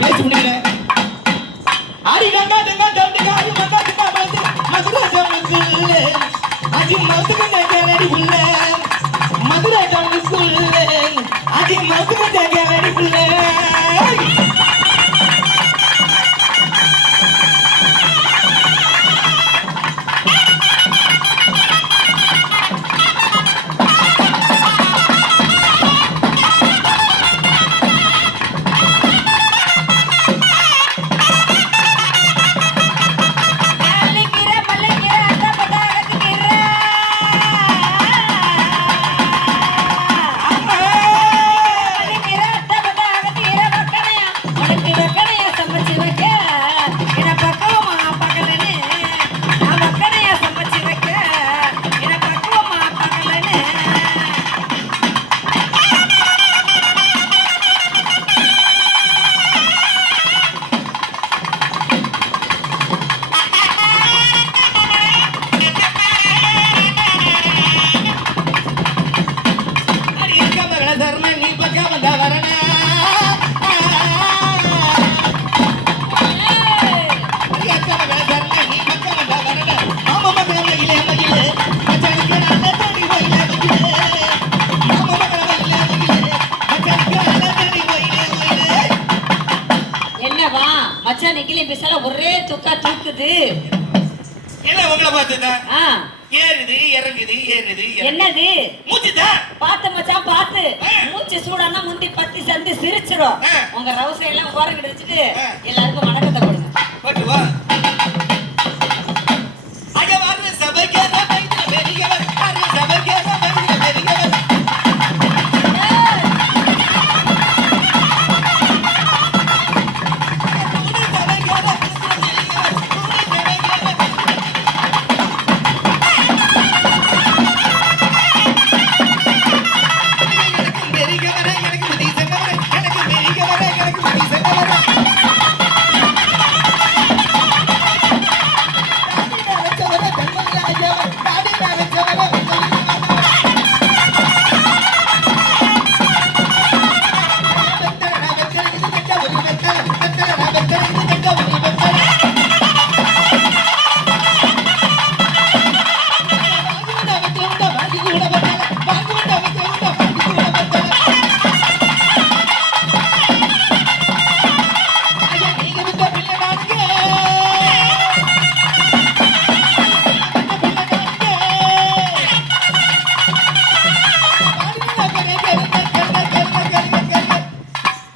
பேசி முடிக்கிறேன். ஆடி கங்கா கங்கா தண்டு காடி மங்கா கங்கா மது மதுரை டவுனுக்குள்ள அடி மதுரை கேரடி உள்ள மதுரை டவுனுக்குள்ள அடி மதுரை கேரடி உள்ள ஒரே துக்கா தூக்குது. என்ன உங்களை பார்த்துதா? ஏறுது இறங்குது ஏறுது. என்னது? மூச்சுதான். பாத்து மச்சான் பாத்து. மூச்சு சூடானா முந்தி பத்தி சந்தி சிரிச்சிரும். உங்க ரவுசை எல்லாம் ஓரங்கிட்டு வச்சுட்டு எல்லாருக்கும் வணக்கத்தை கொடுங்க. போட்டு வா. அங்க வர்ற சபைக்கேற மைதில பெரியவர். வர்ற சபைக்கேற மைதில பெரியவர்.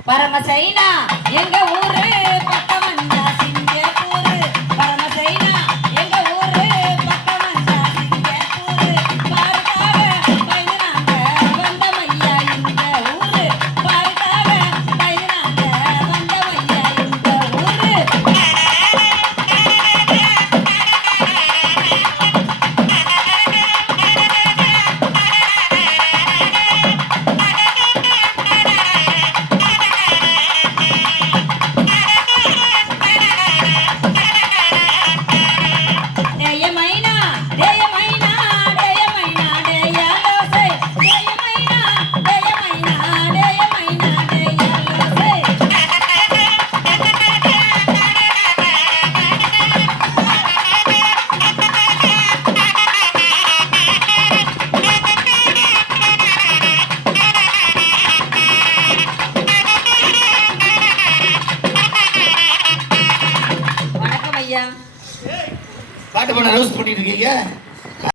பரமசைனா எங்க ஊரு பக்கம் வந்தா சிங்கப்பூரு. பரமசைனா எங்க ஊரு பக்கம் வந்தா சிங்கப்பூரு. பாருக்காக பயனாங்க வந்தமையா இந்த ஊரு. பாருக்காக பயனாங்க வந்தமையா இந்த ஊரு. பாட்டு பண்ண ரோஸ் பண்ணிட்டு இருக்கீங்க.